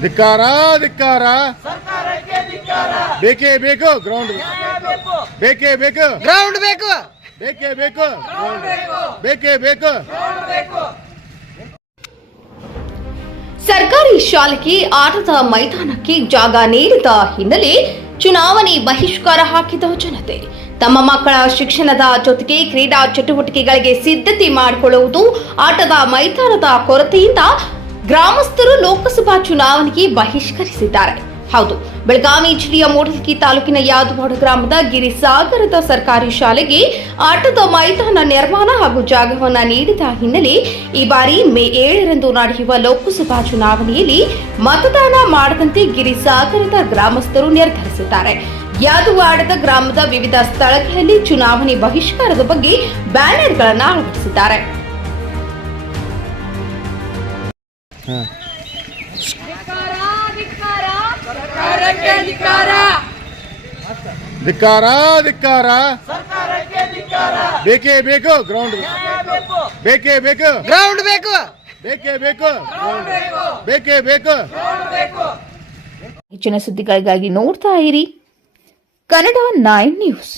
ಧಿಕ್ಕಾರ ಧಿಕ್ಕಾರ ಬೇಕೇ ಬೇಕು ಗ್ರೌಂಡ್ ಬೇಕೇ. ಬೇಕು ಗ್ರೌಂಡ್ ಬೇಕು ಬೇಕೇ. ಬೇಕು. ಬೇಕೇ ಬೇಕು. ಸರ್ಕಾರಿ ಶಾಲೆಗೆ ಆಟದ ಮೈದಾನಕ್ಕೆ ಜಾಗ ನೀಡಿದ ಹಿನ್ನೆಲೆ ಚುನಾವಣೆ ಬಹಿಷ್ಕಾರ ಹಾಕಿದ ಜನತೆ. ತಮ್ಮ ಮಕ್ಕಳ ಶಿಕ್ಷಣದ ಜೊತೆಗೆ ಕ್ರೀಡಾ ಚಟುವಟಿಕೆಗಳಿಗೆ ಸಿದ್ಧತೆ ಮಾಡಿಕೊಳ್ಳುವುದು ಆಟದ ಮೈದಾನದ ಕೊರತೆಯಿಂದ ಗ್ರಾಮಸ್ಥರು ಲೋಕಸಭಾ ಚುನಾವಣೆಗೆ ಬಹಿಷ್ಕರಿಸಿದ್ದಾರೆ. ಹೌದು, ಬೆಳಗಾವಿ ಜಿಲ್ಲೆಯ ಮೂಡಲಗಿ ತಾಲೂಕಿನ ಯಾದವಾಡ ಗ್ರಾಮದ ಗಿರಿಸಾಗರದ ಸರ್ಕಾರಿ ಶಾಲೆಗೆ ಆಟದ ಮೈದಾನ ನಿರ್ಮಾಣ ಹಾಗೂ ಜಾಗವನ್ನು ನೀಡಿದ ಹಿನ್ನೆಲೆ ಈ ಬಾರಿ ಮೇ ಏಳರಂದು ನಡೆಯುವ ಲೋಕಸಭಾ ಚುನಾವಣೆಯಲ್ಲಿ ಮತದಾನ ಮಾಡದಂತೆ ಗಿರಿಸಾಗರದ ಗ್ರಾಮಸ್ಥರು ನಿರ್ಧರಿಸಿದ್ದಾರೆ. ಯಾದವಾಡದ ಗ್ರಾಮದ ವಿವಿಧ ಸ್ಥಳಗಳಲ್ಲಿ ಚುನಾವಣೆ ಬಹಿಷ್ಕಾರದ ಬಗ್ಗೆ ಬ್ಯಾನರ್ಗಳನ್ನು ಅಳವಡಿಸಿದ್ದಾರೆ. ಹಾಂ. ಸರ್ಕಾರಕ್ಕೆ ಧಿಕ್ಕಾರ. ಧಿಕ್ಕಾರ ಧಿಕ್ಕಾರ. ಬೇಕೇ ಬೇಕು ಗ್ರೌಂಡ್ ಬೇಕೇ. ಬೇಕು ಗ್ರೌಂಡ್ ಬೇಕು ಬೇಕೇ. ಬೇಕು. ಬೇಕೇ ಬೇಕು. ಹೆಚ್ಚಿನ ಸುದ್ದಿಗಳಿಗಾಗಿ ನೋಡ್ತಾ ಇರಿ. Kannada nine news.